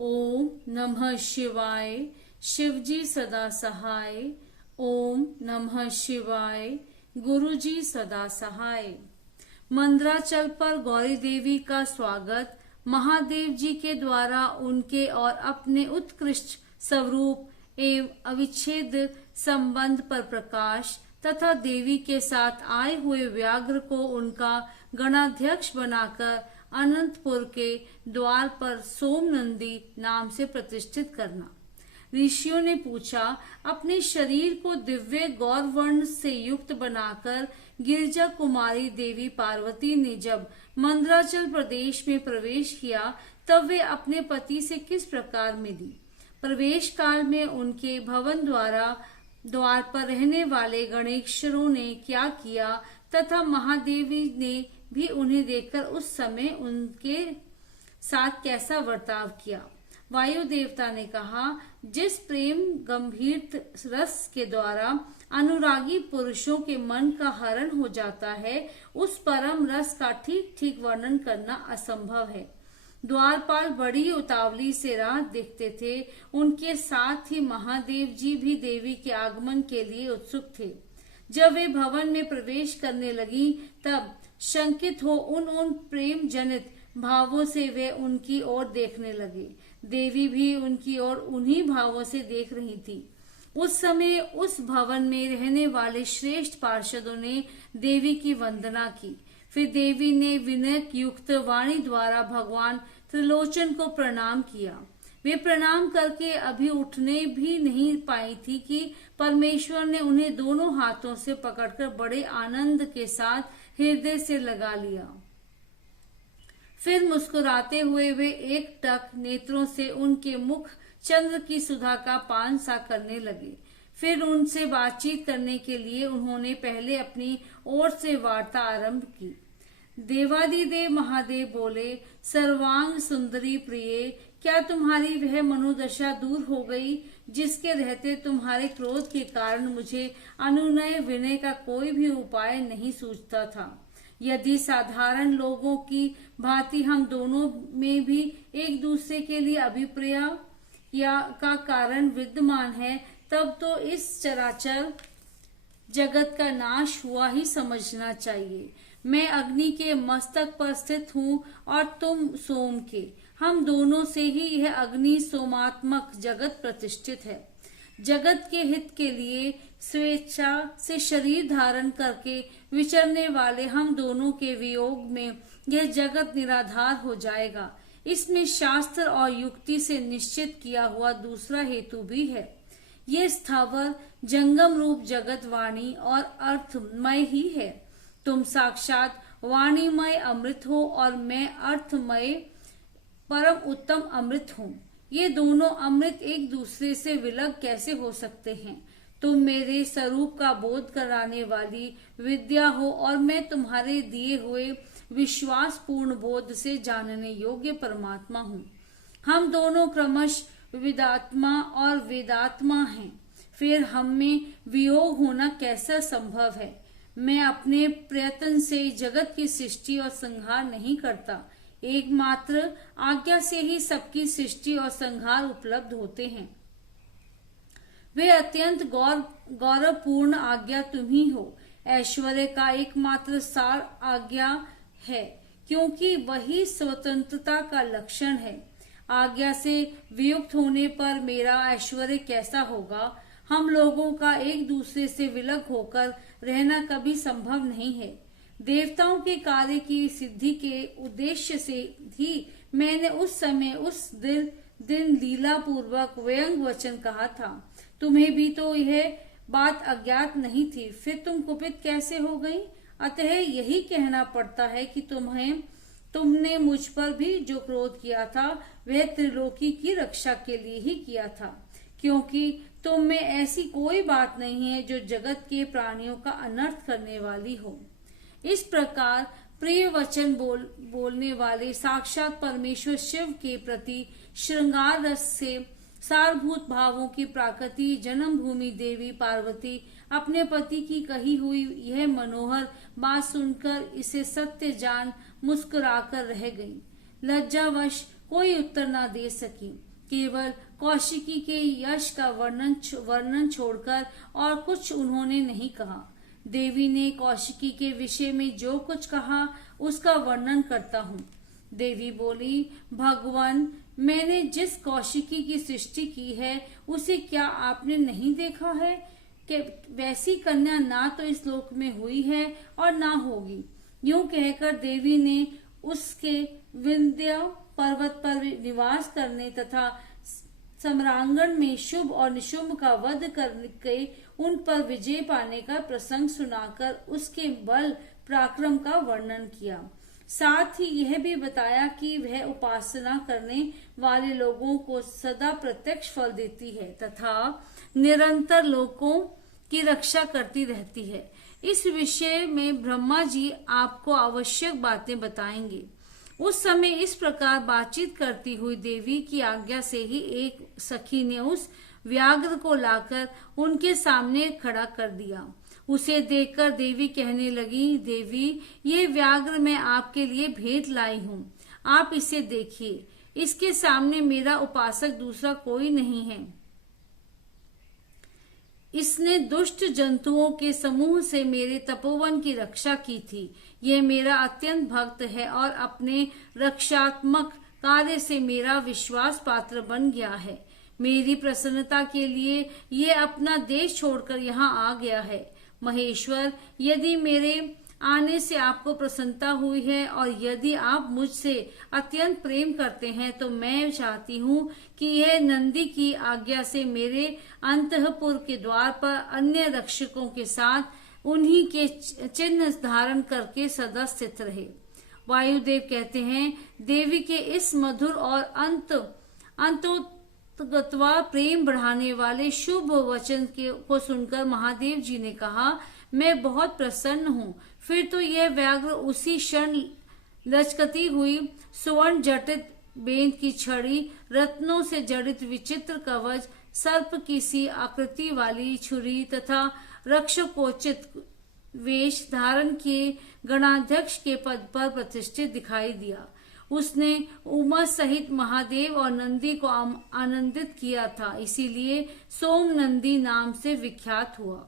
ओम नमः शिवाय। शिवजी सदा सहाय। ओम नमः शिवाय। गुरुजी सदा सहाय। मंद्राचल पर गौरी देवी का स्वागत। महादेव जी के द्वारा उनके और अपने उत्कृष्ट स्वरूप एवं अविच्छेद संबंध पर प्रकाश तथा देवी के साथ आए हुए व्याघ्र को उनका गणाध्यक्ष बनाकर अनंतपुर के द्वार पर सोमनंदी नाम से प्रतिष्ठित करना। ऋषियों ने पूछा, अपने शरीर को दिव्य गौरवर्ण से युक्त बनाकर गिरजा कुमारी देवी पार्वती ने जब मंद्राचल प्रदेश में प्रवेश किया तब वे अपने पति से किस प्रकार मिली। प्रवेश काल में उनके भवन द्वार पर रहने वाले गणेशरों ने क्या किया तथा महादेवी ने भी उन्हें देखकर उस समय उनके साथ कैसा बर्ताव किया। वायु देवता ने कहा, जिस प्रेम गंभीर रस के द्वारा अनुरागी पुरुषों के मन का हरण हो जाता है, उस परम रस का ठीक ठीक वर्णन करना असंभव है। द्वारपाल बड़ी उतावली से राह देखते थे। उनके साथ ही महादेव जी भी देवी के आगमन के लिए उत्सुक थे। जब वे भवन में प्रवेश करने लगी तब शंकित हो उन प्रेम जनित भावों से वे उनकी ओर देखने लगे। देवी भी उनकी ओर उन्हीं भावों से देख रही थी। उस समय उस भवन में रहने वाले श्रेष्ठ पार्षदों ने देवी की वंदना की। फिर देवी ने विनय युक्त वाणी द्वारा भगवान त्रिलोचन को प्रणाम किया। वे प्रणाम करके अभी उठने भी नहीं पाई थी कि परमेश्वर ने उन्हें दोनों हाथों से पकड़कर बड़े आनंद के साथ हृदय से लगा लिया। फिर मुस्कुराते हुए वे एक टक नेत्रों से उनके मुख चंद्र की सुधा का पान सा करने लगे। फिर उनसे बातचीत करने के लिए उन्होंने पहले अपनी ओर से वार्ता आरंभ की। देवादिदेव महादेव बोले, सर्वांग सुंदरी प्रिय, क्या तुम्हारी वह मनोदशा दूर हो गई जिसके रहते तुम्हारे क्रोध के कारण मुझे अनुनय विनय का कोई भी उपाय नहीं सूझता था। यदि साधारण लोगों की भांति हम दोनों में भी एक दूसरे के लिए अभिप्राय का कारण विद्यमान है, तब तो इस चराचर जगत का नाश हुआ ही समझना चाहिए। मैं अग्नि के मस्तक पर स्थित हूँ और तुम सोम के। हम दोनों से ही यह अग्नि सोमात्मक जगत प्रतिष्ठित है। जगत के हित के लिए स्वेच्छा से शरीर धारण करके विचरने वाले हम दोनों के वियोग में यह जगत निराधार हो जाएगा। इसमें शास्त्र और युक्ति से निश्चित किया हुआ दूसरा हेतु भी है। ये स्थावर जंगम रूप जगत वाणी और अर्थमय ही है। तुम साक्षात वाणीमय अमृत हो और मैं अर्थमय परम उत्तम अमृत हूँ। ये दोनों अमृत एक दूसरे से विलग कैसे हो सकते हैं। तुम मेरे स्वरूप का बोध कराने वाली विद्या हो और मैं तुम्हारे दिए हुए विश्वास पूर्ण बोध से जानने योग्य परमात्मा हूँ। हम दोनों क्रमश विदात्मा और वेदात्मा हैं। फिर हम में वियोग होना कैसा संभव है। मैं अपने प्रयत्न से जगत की सृष्टि और संहार नहीं करता। एकमात्र आज्ञा से ही सबकी सृष्टि और संहार उपलब्ध होते हैं। वे अत्यंत गौरवपूर्ण आज्ञा तुम ही हो। ऐश्वर्य का एकमात्र सार आज्ञा है, क्योंकि वही स्वतंत्रता का लक्षण है। आज्ञा से वियुक्त होने पर मेरा ऐश्वर्य कैसा होगा। हम लोगों का एक दूसरे से विलग होकर रहना कभी संभव नहीं है। देवताओं के कार्य की सिद्धि के उद्देश्य से ही मैंने उस समय उस दिन लीला पूर्वक व्यंग वचन कहा था। तुम्हें भी तो यह बात अज्ञात नहीं थी, फिर तुम कुपित कैसे हो गई। अतः यही कहना पड़ता है कि तुमने मुझ पर भी जो क्रोध किया था वह त्रिलोकी की रक्षा के लिए ही किया था, क्योंकि तुम में ऐसी कोई बात नहीं है जो जगत के प्राणियों का अनर्थ करने वाली हो। इस प्रकार प्रिय वचन बोलने वाले साक्षात परमेश्वर शिव के प्रति श्रृंगार रस से सारभूत भावों की प्राकृति जन्म भूमि देवी पार्वती अपने पति की कही हुई यह मनोहर बात सुनकर इसे सत्य जान मुस्कुराकर रह गई। लज्जावश कोई उत्तर न दे सकी। केवल कौशिकी के यश का वर्णन छोड़कर और कुछ उन्होंने नहीं कहा। देवी ने कौशिकी के विषय में जो कुछ कहा उसका वर्णन करता हूँ। देवी बोली, भगवान, मैंने जिस कौशिकी की सृष्टि की है उसे क्या आपने नहीं देखा है कि वैसी कन्या ना तो इस लोक में हुई है और ना होगी। यूं कहकर देवी ने उसके विंध्य पर्वत पर निवास करने तथा सम्रांगण में शुभ और निशुंभ का वध करके उन पर विजय पाने का प्रसंग सुनाकर उसके बल पराक्रम का वर्णन किया। साथ ही यह भी बताया कि वह उपासना करने वाले लोगों को सदा प्रत्यक्ष फल देती है तथा निरंतर लोगों की रक्षा करती रहती है। इस विषय में ब्रह्मा जी आपको आवश्यक बातें बताएंगे। उस समय इस प्रकार बातचीत करती हुई देवी की आज्ञा से ही एक सखी ने उस व्याघ्र को लाकर उनके सामने खड़ा कर दिया। उसे देखकर देवी कहने लगी, देवी, ये व्याघ्र मैं आपके लिए भेंट लाई हूँ, आप इसे देखिए। इसके सामने मेरा उपासक दूसरा कोई नहीं है। इसने दुष्ट जंतुओं के समूह से मेरे तपोवन की रक्षा की थी। यह मेरा अत्यंत भक्त है और अपने रक्षात्मक कार्य से मेरा विश्वास पात्र बन गया है। मेरी प्रसन्नता के लिए यह अपना देश छोड़कर यहाँ आ गया है। महेश्वर, यदि मेरे आने से आपको प्रसन्नता हुई है और यदि आप मुझसे अत्यंत प्रेम करते हैं तो मैं चाहती हूँ कि यह नंदी की आज्ञा से मेरे अंतःपुर के द्वार पर अन्य रक्षकों के साथ उन्हीं के चिन्ह धारण करके सदा स्थित रहे। वायुदेव कहते हैं, देवी के इस मधुर और अंतोगत्वा प्रेम बढ़ाने वाले शुभ वचन को सुनकर महादेव जी ने कहा, मैं बहुत प्रसन्न हूँ। फिर तो यह व्याघ्र उसी क्षण लचकती हुई सुवर्ण जटित बेंत की छड़ी, रत्नों से जड़ित विचित्र कवच, सर्प की सी आकृति वाली छुरी तथा रक्षकोचित वेश धारण किए गणाध्यक्ष के पद पर प्रतिष्ठित दिखाई दिया। उसने उमा सहित महादेव और नंदी को आनंदित किया था, इसीलिए सोम नंदी नाम से विख्यात हुआ।